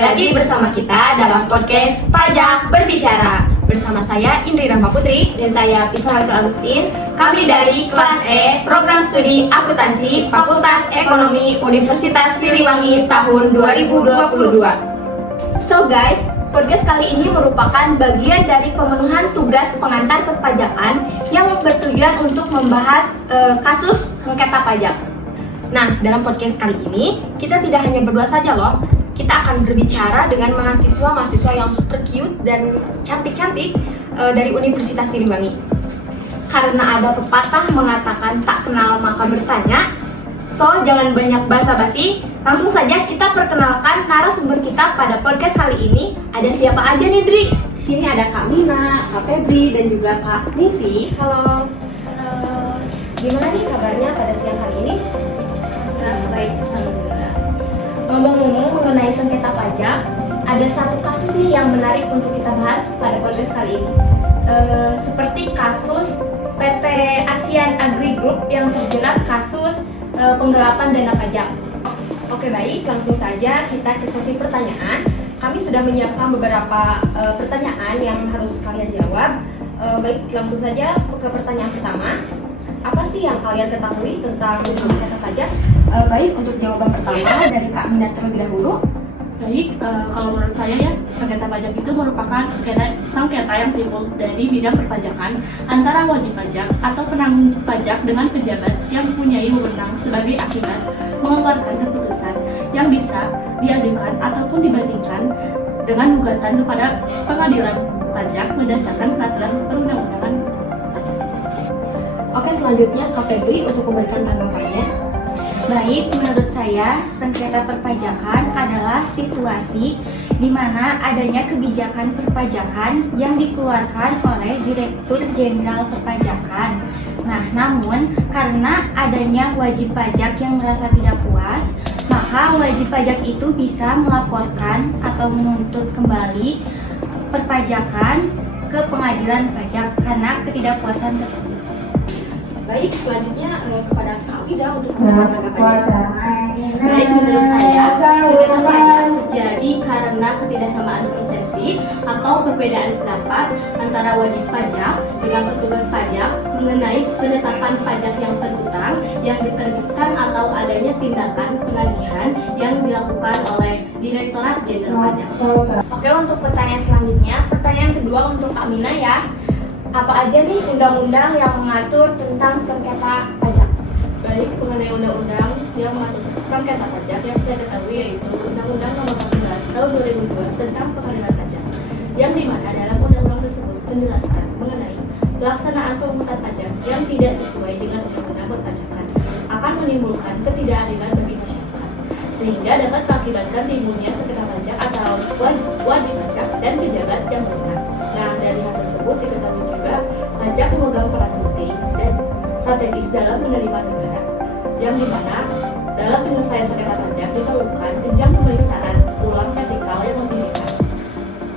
lagi bersama kita dalam podcast Pajak Berbicara. Bersama saya Indri Rahma Putri dan saya Pisah Agustin. Kami dari kelas E, Program Studi Akuntansi, Fakultas Ekonomi Universitas Siliwangi tahun 2022. So guys, podcast kali ini merupakan bagian dari pemenuhan tugas pengantar perpajakan yang bertujuan untuk membahas kasus sengketa pajak. Nah, dalam podcast kali ini kita tidak hanya berdua saja loh. Kita akan berbicara dengan mahasiswa-mahasiswa yang super cute dan cantik-cantik dari Universitas Siliwangi. Karena ada pepatah mengatakan tak kenal maka bertanya. So, jangan banyak basa-basi. Langsung saja kita perkenalkan narasumber kita pada podcast kali ini. Ada siapa aja nih, Dri? Sini ada Kak Mina, Kak Febri, dan juga Kak Ningsi. Halo. Gimana nih kabarnya pada siang hari ini? Baik, alhamdulillah. Ngomong-ngomong mengenai sengketa pajak, ada satu kasus nih yang menarik untuk kita bahas pada podcast kali ini. Seperti kasus PT Asian Agri Group yang terjerat kasus penggelapan dana pajak. Oke baik, langsung saja kita ke sesi pertanyaan. Kami sudah menyiapkan beberapa pertanyaan yang harus kalian jawab. Baik, langsung saja ke pertanyaan pertama. Apa sih yang kalian ketahui tentang sengketa pajak? Baik, untuk jawaban pertama dari Kak Mina terlebih dahulu. Baik, kalau menurut saya ya, sengketa pajak itu merupakan sengketa yang timbul dari bidang perpajakan antara wajib pajak atau penanggung pajak dengan pejabat yang mempunyai wewenang sebagai akibat mengeluarkan keputusan yang bisa diajukan ataupun dibandingkan dengan gugatan kepada pengadilan pajak berdasarkan peraturan perundang-undangan pajak. Oke, selanjutnya Kak Febri untuk memberikan tanggapannya. Baik, menurut saya, sengketa perpajakan adalah situasi di mana adanya kebijakan perpajakan yang dikeluarkan oleh Direktur Jenderal Perpajakan. Nah, namun karena adanya wajib pajak yang merasa tidak puas, maka wajib pajak itu bisa melaporkan atau menuntut kembali perpajakan ke pengadilan pajak karena ketidakpuasan tersebut. Baik, selanjutnya kepada Kak Wida untuk memberikan tanggapannya. Baik, menurut saya, sengketa pajak terjadi karena ketidaksamaan persepsi atau perbedaan pendapat antara wajib pajak dengan petugas pajak mengenai penetapan pajak yang terhutang yang diterbitkan atau adanya tindakan penagihan yang dilakukan oleh Direktorat Jenderal Pajak. Oke, untuk pertanyaan selanjutnya, pertanyaan kedua untuk Kak Mina ya. Apa aja nih undang-undang yang mengatur tentang sengketa pajak? Baik, mengenai undang-undang yang mengatur sengketa pajak yang saya ketahui yaitu Undang-Undang Nomor 14 Tahun 2002 tentang Pengadilan Pajak, yang dimana dalam undang-undang tersebut menjelaskan mengenai pelaksanaan pemungutan pajak yang tidak sesuai dengan undang-undang perpajakan akan menimbulkan ketidakadilan bagi masyarakat, sehingga dapat mengakibatkan timbulnya sengketa pajak atau wajib pajak dan pejabat yang berwenang. Nah, dari hal tersebut diketahui juga pajak memegang peran penting dan strategis dalam menerima negara, yang dimana dalam penyelesaian sengketa pajak diperlukan jenjang pemeriksaan ulang vertikal yang lebih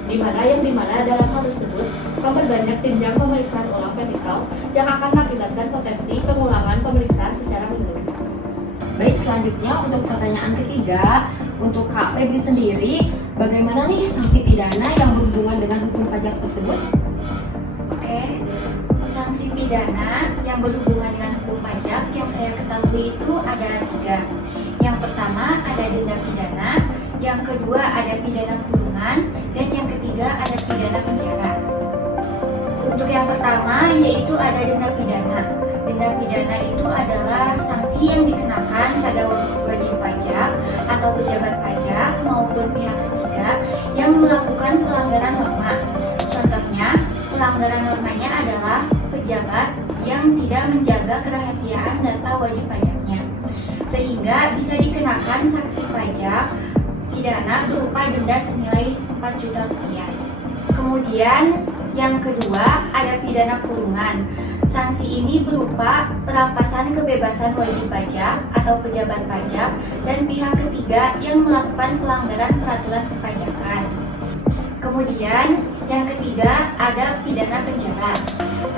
ringkas, dimana dalam hal tersebut memperbanyak jenjang pemeriksaan ulang vertikal yang akan mengakibatkan potensi pengulangan pemeriksaan secara menyeluruh. Baik, selanjutnya untuk pertanyaan ketiga, untuk Kak Febri sendiri, bagaimana nih sanksi pidana yang berhubungan dengan hukum pajak tersebut? Oke, sanksi pidana yang berhubungan dengan hukum pajak yang saya ketahui itu ada 3. Yang pertama ada denda pidana, yang kedua ada pidana kurungan, dan yang ketiga ada pidana penjara. Untuk yang pertama yaitu ada denda pidana. Denda pidana itu adalah sanksi yang dikenakan pada wajib pajak atau pejabat pajak maupun pihak ketiga yang melakukan pelanggaran norma. Contohnya, pelanggaran normanya adalah pejabat yang tidak menjaga kerahasiaan data wajib pajaknya, sehingga bisa dikenakan sanksi pajak pidana berupa denda senilai 4 juta rupiah. Kemudian yang kedua ada pidana kurungan. Sanksi ini berupa perampasan kebebasan wajib pajak atau pejabat pajak dan pihak ketiga yang melakukan pelanggaran peraturan perpajakan. Kemudian yang ketiga ada pidana penjara.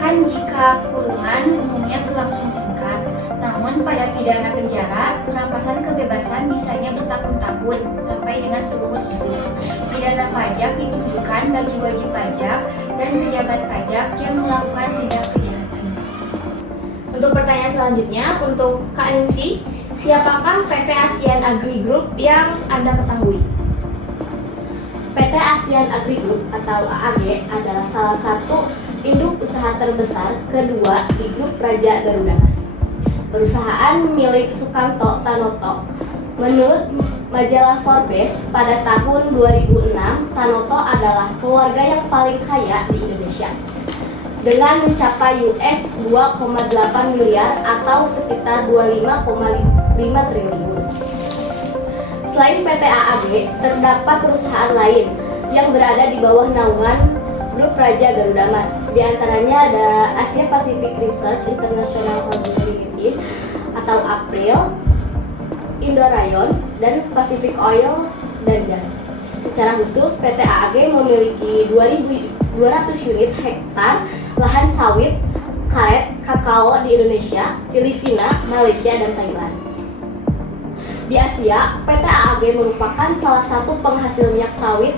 Kan jika Jangka kurungan umumnya berlangsung singkat, namun pada pidana penjara, perampasan kebebasan bisanya bertahun-tahun sampai dengan seumur hidup. Pidana pajak ditujukan bagi wajib pajak dan pejabat pajak yang melakukan tindak kejahatan. Untuk pertanyaan selanjutnya, untuk Kak Ningsi, siapakah PT ASEAN Agri Group yang Anda ketahui? PT ASEAN Agri Group atau AAG adalah salah satu induk usaha terbesar kedua di grup Raja Garuda Mas. Perusahaan milik Sukanto Tanoto. Menurut majalah Forbes pada tahun 2006, Tanoto adalah keluarga yang paling kaya di Indonesia dengan mencapai US 2,8 miliar atau sekitar 25,5 triliun. Selain PT AAG, terdapat perusahaan lain yang berada di bawah naungan Grup Raja Garuda Mas. Di antaranya ada Asia Pacific Research International Holding Limited atau APRIL, Indorayon, dan Pacific Oil dan Gas. Secara khusus, PT AAG memiliki 2.200 unit hektar lahan sawit, karet, kakao di Indonesia, Filipina, Malaysia, dan Thailand. Di Asia, PT AAG merupakan salah satu penghasil minyak sawit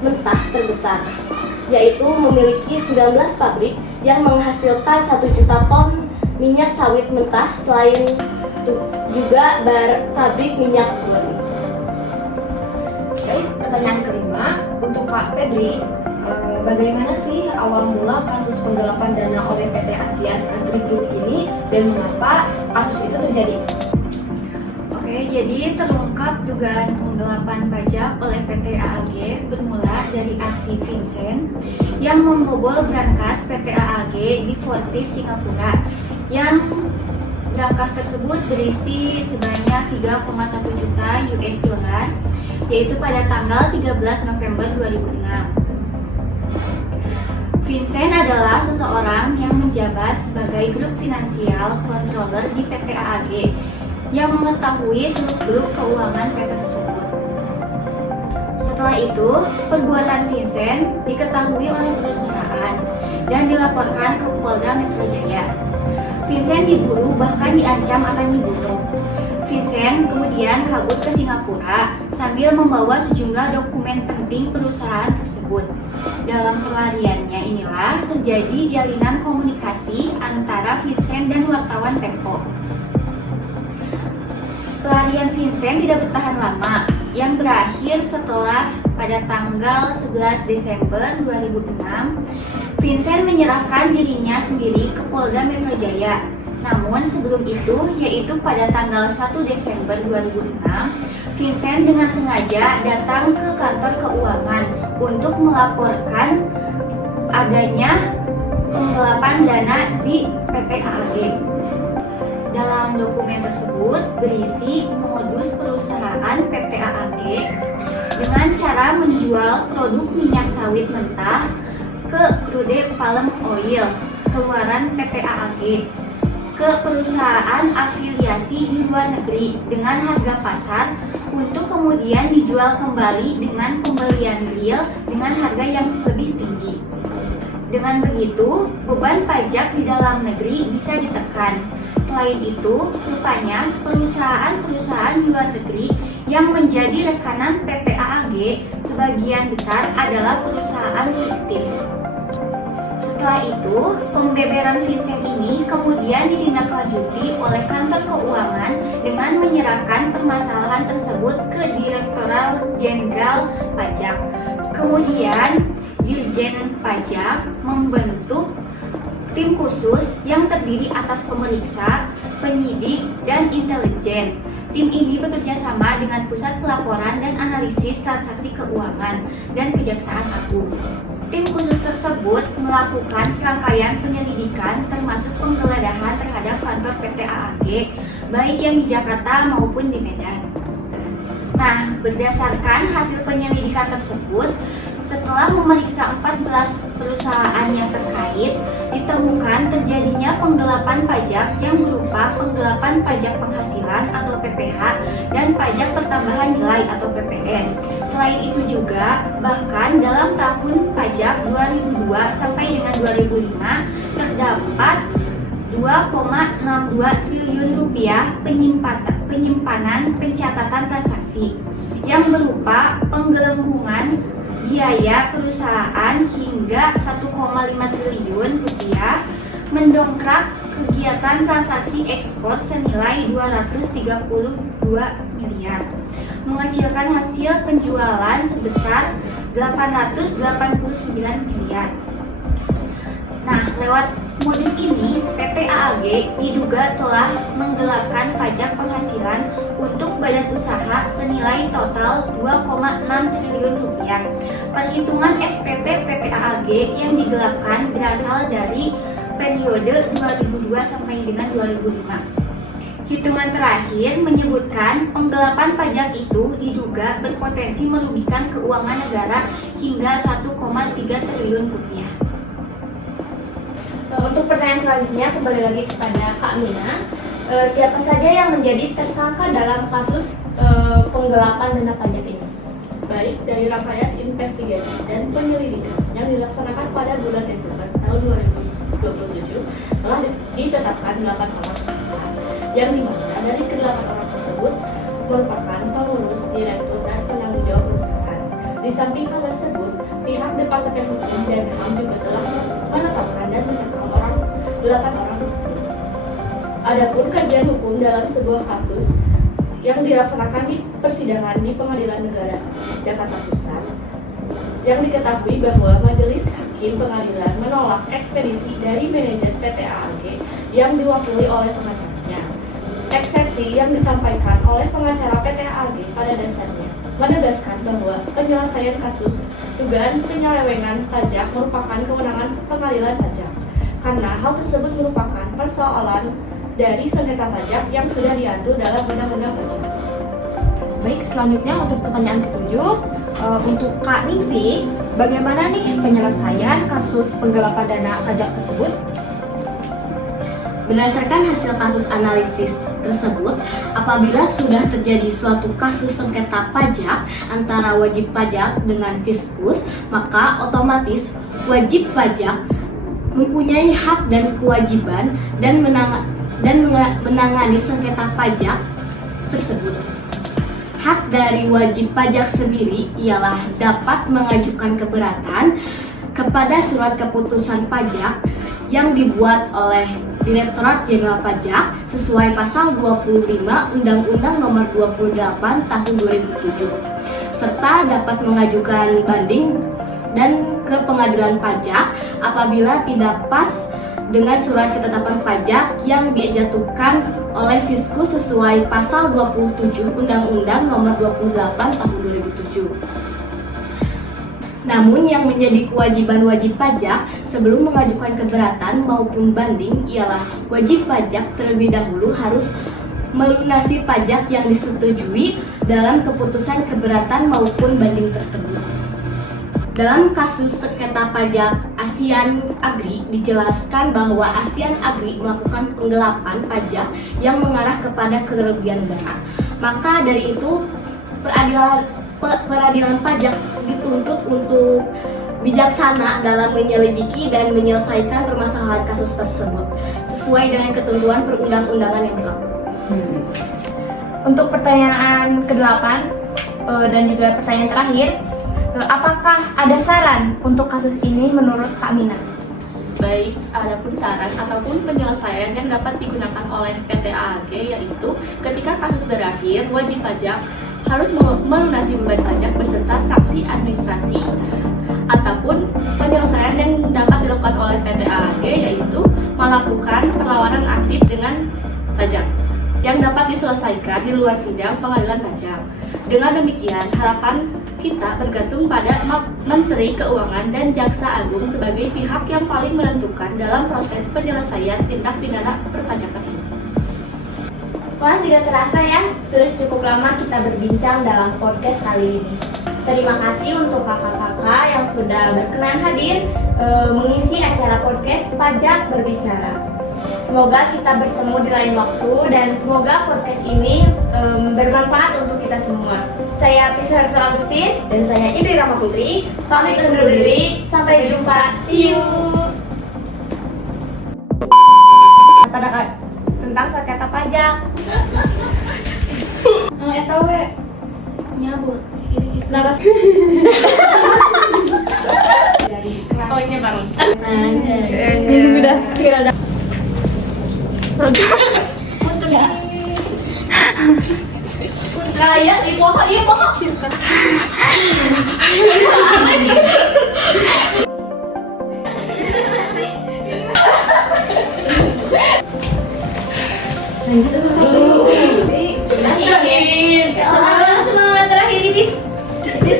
mentah terbesar, yaitu memiliki 19 pabrik yang menghasilkan 1 juta ton minyak sawit mentah, selain itu juga pabrik minyak goreng. Oke, pertanyaan kelima untuk Kak Febri. Bagaimana sih awal mula kasus penggelapan dana oleh PT ASEAN Agri Group ini dan mengapa kasus itu terjadi? Oke, jadi terungkap dugaan penggelapan pajak oleh PT AAG bermula dari aksi Vincent yang membobol brankas PT AAG di Fortis, Singapura, yang brankas tersebut berisi sebanyak 3,1 juta US dollar, yaitu pada tanggal 13 November 2006. Vincent adalah seseorang yang menjabat sebagai grup finansial controller di PT AAG yang mengetahui seluk-beluk keuangan PT tersebut. Setelah itu, perbuatan Vincent diketahui oleh perusahaan dan dilaporkan ke Polda Metro Jaya. Vincent diburu, bahkan diancam akan dibunuh. Vincent kemudian kabur ke Singapura sambil membawa sejumlah dokumen penting perusahaan tersebut. Dalam pelariannya inilah terjadi jalinan komunikasi antara Vincent dan wartawan Tempo. Pelarian Vincent tidak bertahan lama, yang berakhir setelah pada tanggal 11 Desember 2006, Vincent menyerahkan dirinya sendiri ke Polda Metro Jaya. Namun sebelum itu, yaitu pada tanggal 1 Desember 2006, Vincent dengan sengaja datang ke kantor keuangan untuk melaporkan adanya penggelapan dana di PT AAG. Dalam dokumen tersebut berisi modus perusahaan PT AAG dengan cara menjual produk minyak sawit mentah ke crude palm oil keluaran PT AAG ke perusahaan afiliasi di luar negeri dengan harga pasar untuk kemudian dijual kembali dengan pembelian real dengan harga yang lebih tinggi. Dengan begitu, beban pajak di dalam negeri bisa ditekan. Selain itu, rupanya perusahaan-perusahaan di luar negeri yang menjadi rekanan PT AAG sebagian besar adalah perusahaan fiktif. Setelah itu, pembeberan Vincent ini kemudian ditindaklanjuti oleh kantor keuangan dengan menyerahkan permasalahan tersebut ke Direktorat Jenderal Pajak. Kemudian, Dirjen Pajak membentuk tim khusus yang terdiri atas pemeriksa, penyidik, dan intelijen. Tim ini bekerja sama dengan Pusat Pelaporan dan Analisis Transaksi Keuangan dan Kejaksaan Agung. Tim khusus tersebut melakukan serangkaian penyelidikan termasuk penggeledahan terhadap kantor PT AAG, baik yang di Jakarta maupun di Medan. Nah, berdasarkan hasil penyelidikan tersebut, setelah memeriksa 14 perusahaan yang terkait, ditemukan terjadi terjadinya penggelapan pajak yang berupa penggelapan pajak penghasilan atau PPH dan pajak pertambahan nilai atau PPN. Selain itu juga, bahkan dalam tahun pajak 2002 sampai dengan 2005 terdapat 2,62 triliun rupiah penyimpanan pencatatan transaksi yang berupa penggelembungan biaya perusahaan hingga 1,5 triliun rupiah, mendongkrak kegiatan transaksi ekspor senilai 232 miliar, mengecilkan hasil penjualan sebesar 889 miliar. Nah, lewat modus ini, PT AAG diduga telah menggelapkan pajak penghasilan untuk badan usaha senilai total 2,6 triliun rupiah. Perhitungan SPT PT AAG yang digelapkan berasal dari periode 2002 sampai dengan 2005. Hitungan terakhir menyebutkan penggelapan pajak itu diduga berpotensi merugikan keuangan negara hingga 1,3 triliun rupiah. Untuk pertanyaan selanjutnya kembali lagi kepada Kak Mina. Siapa saja yang menjadi tersangka dalam kasus penggelapan dana pajak ini? Baik, dari rangkaian investigasi dan penyelidikan yang dilaksanakan pada bulan Desember tahun 2027 telah ditetapkan 8 orang tersangka, yang dimana dari ke-8 orang tersebut merupakan pengurus, direktur, dan penanggung jawab perusahaan. Di samping hal tersebut, pihak Departemen Hukum dan HAM juga telah menetapkan dan mencekal 8 orang tersebut. Adapun kajian hukum dalam sebuah kasus yang dilaksanakan di persidangan di Pengadilan Negara Jakarta Pusat, yang diketahui bahwa Majelis Hakim Pengadilan menolak ekspedisi dari manajer PT AAG yang diwakili oleh pengacaranya. Eksepsi yang disampaikan oleh pengacara PT AAG pada dasarnya menegaskan bahwa penyelesaian kasus dugaan penyelewengan pajak merupakan kewenangan pengadilan pajak, karena hal tersebut merupakan persoalan dari sengketa pajak yang sudah diatur dalam Undang-Undang Pajak. Baik, selanjutnya untuk pertanyaan ketujuh, untuk Kak Ningsih, bagaimana nih penyelesaian kasus penggelapan dana pajak tersebut? Berdasarkan hasil kasus analisis tersebut, apabila sudah terjadi suatu kasus sengketa pajak antara wajib pajak dengan Fiskus, maka otomatis wajib pajak mempunyai hak dan kewajiban dan menangani sengketa pajak tersebut. Hak dari wajib pajak sendiri ialah dapat mengajukan keberatan kepada surat keputusan pajak yang dibuat oleh Direktorat Jenderal Pajak sesuai pasal 25 Undang-Undang Nomor 28 Tahun 2007, serta dapat mengajukan banding dan ke pengadilan pajak apabila tidak pas dengan surat ketetapan pajak yang dijatuhkan oleh Fiskus sesuai pasal 27 Undang-Undang Nomor 28 Tahun 2007. Namun yang menjadi kewajiban wajib pajak sebelum mengajukan keberatan maupun banding ialah wajib pajak terlebih dahulu harus melunasi pajak yang disetujui dalam keputusan keberatan maupun banding tersebut. Dalam kasus sengketa pajak ASEAN Agri dijelaskan bahwa ASEAN Agri melakukan penggelapan pajak yang mengarah kepada kerugian negara. Maka dari itu peradilan pajak dituntut untuk bijaksana dalam menyelidiki dan menyelesaikan permasalahan kasus tersebut sesuai dengan ketentuan perundang-undangan yang berlaku. Untuk pertanyaan ke-8 dan juga pertanyaan terakhir, apakah ada saran untuk kasus ini menurut Kak Mina? Baik, adapun saran ataupun penyelesaian yang dapat digunakan oleh PT AAG yaitu ketika kasus berakhir, wajib pajak harus melunasi beban pajak beserta sanksi administrasi, ataupun penyelesaian yang dapat dilakukan oleh PT AAG yaitu melakukan perlawanan aktif dengan pajak yang dapat diselesaikan di luar sidang pengadilan pajak. Dengan demikian, harapan kita bergantung pada Menteri Keuangan dan Jaksa Agung sebagai pihak yang paling menentukan dalam proses penyelesaian tindak pidana perpajakan ini. Wah, tidak terasa ya, sudah cukup lama kita berbincang dalam podcast kali ini. Terima kasih untuk kakak-kakak Maka yang sudah berkenan hadir mengisi acara podcast Pajak Berbicara. Semoga kita bertemu di lain waktu dan semoga podcast ini bermanfaat untuk kita semua. Saya Pisarto Agustin Dan saya Indri Rama Putri. pamit undur diri. Sampai jumpa. See you. Pada tentang sengketa pajak. Eta we nyabut. Laras. Oh ini baru. Udah kira ada. Kaya di pokok, iya pokok. Semangat terakhir Idis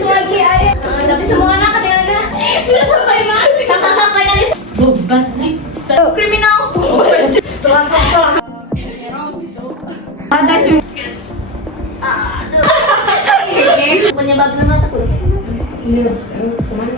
lagi ayah. Tapi semua anak kadang-kadang sudah sampai mana? Kakak-kakak yang bebas nih. Kriminal. Penyebab nama tak kudu. Iya, kemarin